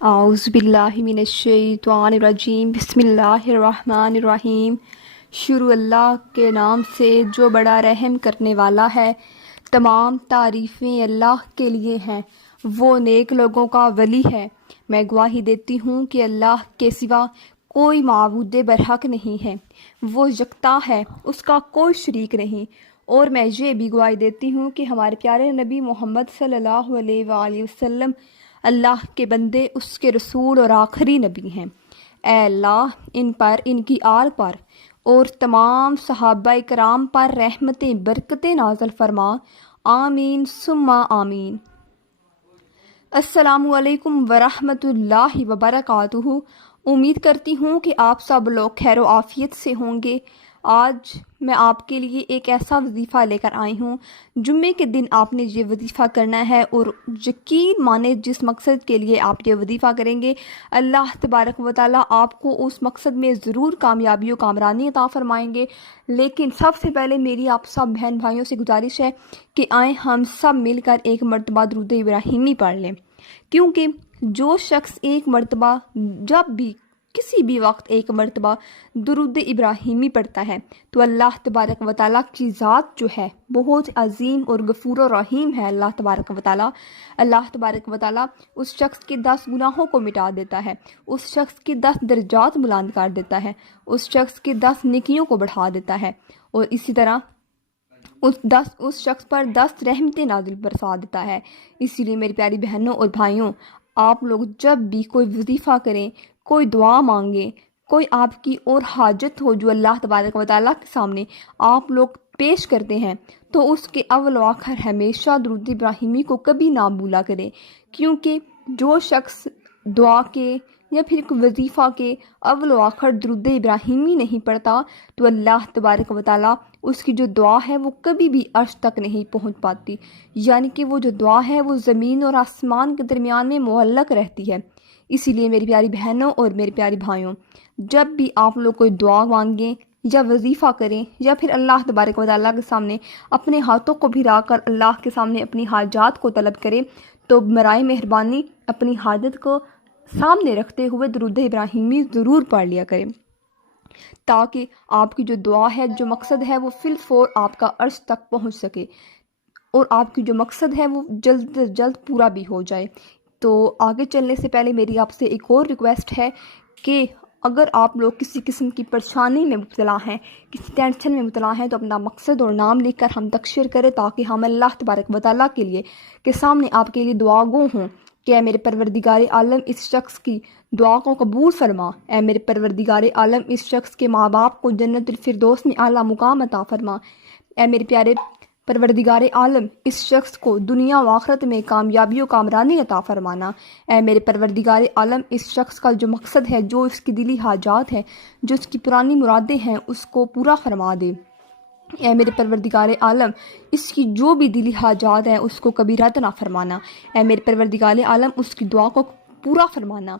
اعوذ باللہ من الشیطان الرجیم بسم اللہ الرحمن الرحیم۔ شروع اللہ کے نام سے جو بڑا رحم کرنے والا ہے۔ تمام تعریفیں اللہ کے لیے ہیں، وہ نیک لوگوں کا ولی ہے۔ میں گواہی دیتی ہوں کہ اللہ کے سوا کوئی معبود برحق نہیں ہے، وہ یکتا ہے، اس کا کوئی شریک نہیں۔ اور میں یہ بھی گواہی دیتی ہوں کہ ہمارے پیارے نبی محمد صلی اللہ علیہ وآلہ وسلم اللہ کے بندے، اس کے رسول اور آخری نبی ہیں۔ اے اللہ ان پر، ان کی آل پر اور تمام صحابہ کرام پر رحمتیں برکتیں نازل فرما، آمین ثم آمین۔ السلام علیکم ورحمۃ اللہ وبرکاتہ۔ امید کرتی ہوں کہ آپ سب لوگ خیر و عافیت سے ہوں گے۔ آج میں آپ کے لیے ایک ایسا وظیفہ لے کر آئی ہوں۔ جمعے کے دن آپ نے یہ وظیفہ کرنا ہے، اور یقین مانے جس مقصد کے لیے آپ یہ وظیفہ کریں گے، اللہ تبارک و تعالیٰ آپ کو اس مقصد میں ضرور کامیابی و کامرانی عطا فرمائیں گے۔ لیکن سب سے پہلے میری آپ سب بہن بھائیوں سے گزارش ہے کہ آئیں ہم سب مل کر ایک مرتبہ درود ابراہیمی پڑھ لیں، کیونکہ جو شخص ایک مرتبہ، جب بھی کسی بھی وقت ایک مرتبہ درود ابراہیمی پڑھتا ہے تو اللہ تبارک و تعالیٰ کی ذات جو ہے بہت عظیم اور غفور و رحیم ہے۔ اللہ تبارک و تعالیٰ اس شخص کے 10 گناہوں کو مٹا دیتا ہے، اس شخص کے 10 درجات بلند کر دیتا ہے، اس شخص کے 10 نیکیوں کو بڑھا دیتا ہے، اور اسی طرح اس شخص پر 10 رحمتیں نازل برسا دیتا ہے۔ اسی لیے میری پیاری بہنوں اور بھائیوں، آپ لوگ جب بھی کوئی وظیفہ کریں، کوئی دعا مانگیں، کوئی آپ کی اور حاجت ہو جو اللہ تبارک و تعالیٰ کے سامنے آپ لوگ پیش کرتے ہیں، تو اس کے اول و آخر ہمیشہ درود ابراہیمی کو کبھی نہ بھولا کریں، کیونکہ جو شخص دعا کے یا پھر کوئی وظیفہ کے اول و آخر درود ابراہیمی نہیں پڑھتا تو اللہ تبارک و تعالیٰ اس کی جو دعا ہے وہ کبھی بھی عرش تک نہیں پہنچ پاتی، یعنی کہ وہ جو دعا ہے وہ زمین اور آسمان کے درمیان میں معلق رہتی ہے۔ اسی لیے میری پیاری بہنوں اور میرے پیاری بھائیوں، جب بھی آپ لوگ کوئی دعا مانگیں یا وظیفہ کریں یا پھر اللہ تبارک و تعالیٰ کے سامنے اپنے ہاتھوں کو بھرا کر اللہ کے سامنے اپنی حاجات کو طلب کریں، تو برائے مہربانی اپنی حاجت کو سامنے رکھتے ہوئے درود ابراہیمی ضرور پڑھ لیا کریں، تاکہ آپ کی جو دعا ہے، جو مقصد ہے، وہ فی الفور آپ کا عرش تک پہنچ سکے، اور آپ کی جو مقصد ہے وہ جلد سے جلد پورا بھی ہو جائے۔ تو آگے چلنے سے پہلے میری آپ سے ایک اور ریکویسٹ ہے کہ اگر آپ لوگ کسی قسم کی پریشانی میں مبتلا ہیں، کسی ٹینشن میں مبتلا ہیں، تو اپنا مقصد اور نام لکھ کر ہم تک شیئر کریں، تاکہ ہم اللہ تبارک و تعالیٰ کے سامنے آپ کے لیے دعا گو ہوں کہ اے میرے پروردگار عالم اس شخص کی دعا کو قبول فرما، اے میرے پروردگار عالم اس شخص کے ماں باپ کو جنت الفردوس میں اعلیٰ مقام عطا فرما، اے میرے پیارے پروردگار عالم اس شخص کو دنیا و آخرت میں کامیابی و کامرانی عطا فرمانا، اے میرے پروردگار عالم اس شخص کا جو مقصد ہے، جو اس کی دلی حاجات ہے، جو اس کی پرانی مرادیں ہیں، اس کو پورا فرما دے۔ اے میرے پروردگار عالم اس کی جو بھی دلی حاجات ہیں اس کو کبھی رد نہ فرمانا، اے میرے پروردگار عالم اس کی دعا کو پورا فرمانا۔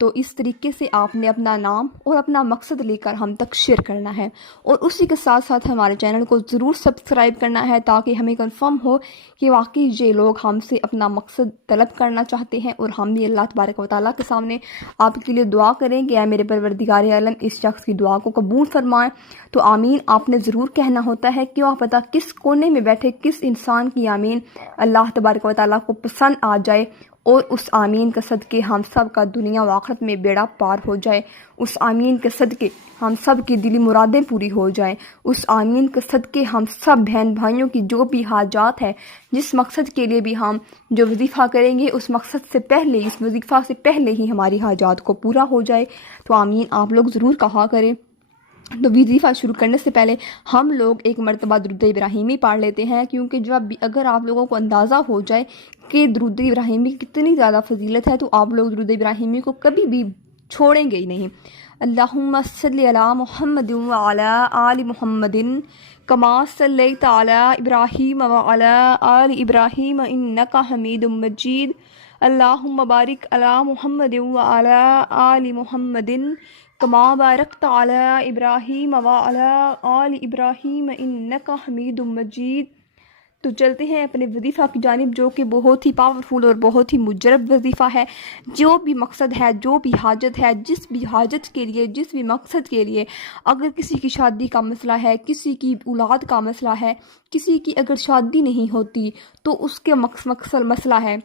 تو اس طریقے سے آپ نے اپنا نام اور اپنا مقصد لے کر ہم تک شیئر کرنا ہے، اور اسی کے ساتھ ساتھ ہمارے چینل کو ضرور سبسکرائب کرنا ہے، تاکہ ہمیں کنفرم ہو کہ واقعی یہ لوگ ہم سے اپنا مقصد طلب کرنا چاہتے ہیں، اور ہم بھی اللہ تبارک و تعالیٰ کے سامنے آپ کے لیے دعا کریں کہ اے میرے پروردگار عالم اس شخص کی دعا کو قبول فرمائیں۔ تو آمین آپ نے ضرور کہنا ہوتا ہے، کیوں پتہ کس کونے میں بیٹھے کس انسان کی آمین اللہ تبارک و تعالیٰ کو پسند آ جائے، اور اس آمین کے صدقے ہم سب کا دنیا و آخرت میں بیڑا پار ہو جائے، اس آمین کے صدقے ہم سب کی دلی مرادیں پوری ہو جائیں، اس آمین کے صدقے ہم سب بہن بھائیوں کی جو بھی حاجات ہے، جس مقصد کے لیے بھی ہم جو وظیفہ کریں گے، اس مقصد سے پہلے، اس وظیفہ سے پہلے ہی ہماری حاجات کو پورا ہو جائے۔ تو آمین آپ لوگ ضرور کہا کریں۔ تو وظیفہ شروع کرنے سے پہلے ہم لوگ ایک مرتبہ درود ابراہیمی پڑھ لیتے ہیں، کیونکہ جب بھی اگر آپ لوگوں کو اندازہ ہو جائے کہ درود ابراہیمی کی کتنی زیادہ فضیلت ہے، تو آپ لوگ درود ابراہیمی کو کبھی بھی چھوڑیں گے ہی نہیں۔ اللہم صلی علی محمد وعلی آل محمد کما صلیت علی ابراہیم وعلی آل ابراہیم انک حمید مجید، اللہم بارک علی محمد وعلی آل محمد کما بارکت علی ابراہیم وعلی آل ابراہیم انک حمید مجید۔ تو چلتے ہیں اپنے وظیفہ کی جانب، جو کہ بہت ہی پاورفل اور بہت ہی مجرب وظیفہ ہے۔ جو بھی مقصد ہے، جو بھی حاجت ہے، جس بھی حاجت کے لیے، جس بھی مقصد کے لیے، اگر کسی کی شادی کا مسئلہ ہے، کسی کی اولاد کا مسئلہ ہے، کسی کی اگر شادی نہیں ہوتی تو اس کے مقصد مسئلہ ہے،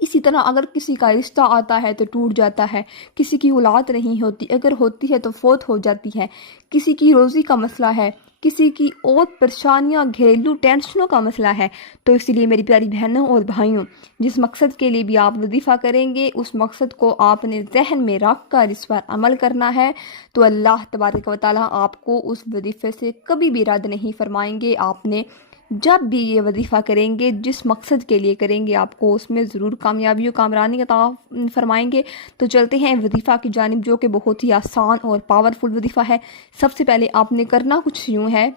اسی طرح اگر کسی کا رشتہ آتا ہے تو ٹوٹ جاتا ہے، کسی کی اولاد نہیں ہوتی، اگر ہوتی ہے تو فوت ہو جاتی ہے، کسی کی روزی کا مسئلہ ہے، کسی کی اور پریشانیاں، گھریلو ٹینشنوں کا مسئلہ ہے، تو اسی لیے میری پیاری بہنوں اور بھائیوں، جس مقصد کے لیے بھی آپ وظیفہ کریں گے، اس مقصد کو آپ نے ذہن میں رکھ کر اس پر عمل کرنا ہے، تو اللہ تبارک و تعالیٰ آپ کو اس وظیفے سے کبھی بھی رد نہیں فرمائیں گے۔ آپ نے جب بھی یہ وظیفہ کریں گے، جس مقصد کے لیے کریں گے، آپ کو اس میں ضرور کامیابی و کامرانی عطا فرمائیں گے۔ تو چلتے ہیں وظیفہ کی جانب، جو کہ بہت ہی آسان اور پاورفل وظیفہ ہے۔ سب سے پہلے آپ نے کرنا کچھ یوں ہے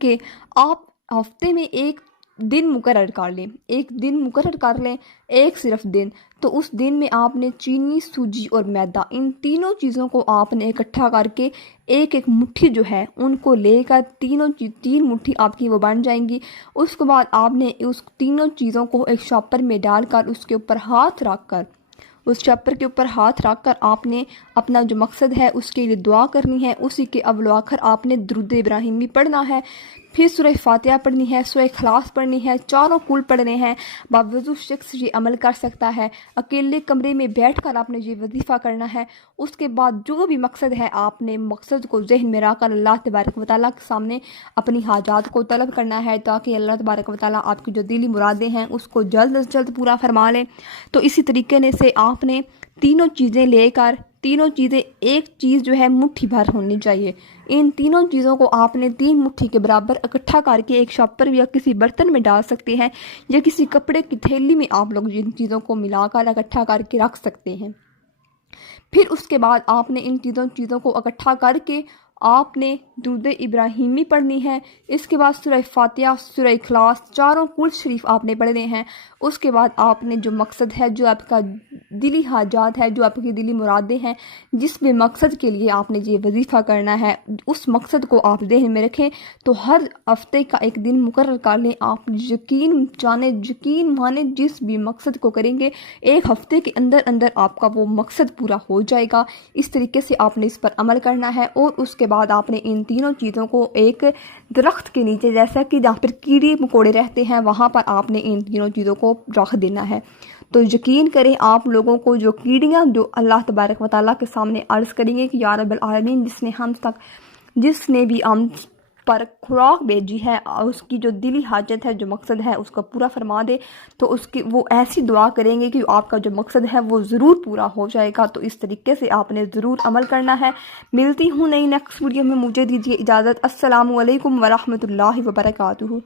کہ آپ ہفتے میں ایک دن مقرر کر لیں، ایک صرف دن، تو اس دن میں آپ نے چینی، سوجی اور میدا، ان تینوں چیزوں کو آپ نے اکٹھا کر کے ایک مٹھی جو ہے ان کو لے کر، تین مٹھی آپ کی وہ بن جائیں گی۔ اس کے بعد آپ نے اس تینوں چیزوں کو ایک شاپر میں ڈال کر، اس کے اوپر ہاتھ رکھ کر، آپ نے اپنا جو مقصد ہے اس کے لیے دعا کرنی ہے۔ اسی کے اول و آخر آپ نے درود ابراہیمی پڑھنا ہے، پھر سورہ فاتحہ پڑھنی ہے، سورہ اخلاص پڑھنی ہے، چاروں کل پڑھنے ہیں۔ باوضو شخص یہ عمل کر سکتا ہے، اکیلے کمرے میں بیٹھ کر آپ نے یہ وظیفہ کرنا ہے۔ اس کے بعد جو بھی مقصد ہے، آپ نے مقصد کو ذہن میں رکھ کر اللہ تبارک و تعالیٰ کے سامنے اپنی حاجات کو طلب کرنا ہے، تاکہ اللہ تبارک و تعالیٰ آپ کی جو دلی مرادیں ہیں اس کو جلد از جلد پورا فرما لیں۔ تو اسی طریقے سے آپ نے تینوں چیزیں لے کر، تینوں چیزیں ایک چیز جو ہے مٹھی بھر ہونی چاہیے، ان تینوں چیزوں کو آپ نے 3 مٹھی کے برابر اکٹھا کر کے ایک شاپر یا کسی برتن میں ڈال سکتے ہیں، یا کسی کپڑے کی تھیلی میں آپ لوگ ان چیزوں کو ملا کر اکٹھا کر کے رکھ سکتے ہیں۔ پھر اس کے بعد آپ نے ان چیزوں کو اکٹھا کر کے آپ نے درود ابراہیمی پڑھنی ہے۔ اس کے بعد سورہ فاتحہ، سورہ اخلاص، چاروں کل شریف آپ نے پڑھنے ہیں۔ اس کے بعد آپ نے جو مقصد ہے، جو آپ کا دلی حاجات ہے، جو آپ کی دلی مرادیں ہیں، جس بھی مقصد کے لیے آپ نے یہ وظیفہ کرنا ہے، اس مقصد کو آپ ذہن میں رکھیں۔ تو ہر ہفتے کا ایک دن مقرر کر لیں، آپ یقین مانے جس بھی مقصد کو کریں گے، ایک ہفتے کے اندر آپ کا وہ مقصد پورا ہو جائے گا۔ اس طریقے سے آپ نے اس پر عمل کرنا ہے، اور اس کے بعد آپ نے ان تینوں چیزوں کو ایک درخت کے نیچے، جیسا کہ جہاں پر کیڑے مکوڑے رہتے ہیں، وہاں پر آپ نے ان تینوں چیزوں کو رکھ دینا ہے۔ تو یقین کریں، آپ لوگوں کو جو کیڑیاں جو اللہ تبارک و تعالیٰ کے سامنے عرض کریں گے کہ یا رب العالمین، جس نے بھی ہم پر خوراک بھیجی ہے، اس کی جو دلی حاجت ہے، جو مقصد ہے، اس کو پورا فرما دے، تو وہ ایسی دعا کریں گے کہ آپ کا جو مقصد ہے وہ ضرور پورا ہو جائے گا۔ تو اس طریقے سے آپ نے ضرور عمل کرنا ہے۔ ملتی ہوں نئی نیکسٹ ویڈیو میں، مجھے دیجیے اجازت۔ السلام علیکم ورحمۃ اللہ وبرکاتہ۔